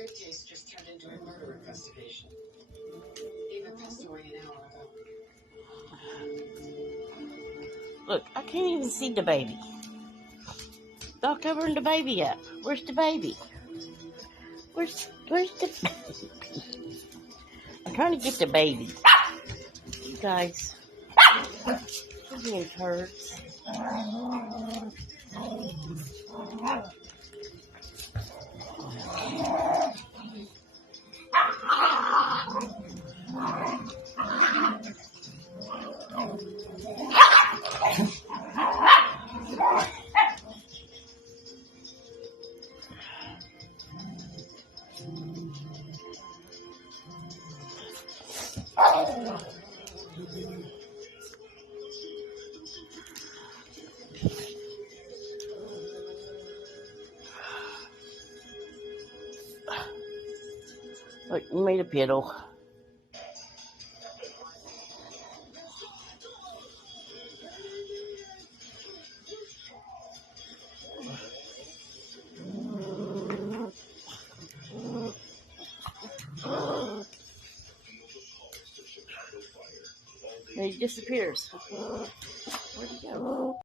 rape case just turned into a murder investigation. Eva passed away an hour ago. Look, I can't even see the baby. Stop covering the baby up. Where's the baby? Where's the baby? I'm trying to get the baby. You guys, you're being turds. Look, you made a piddle. And he disappears. Where'd he go?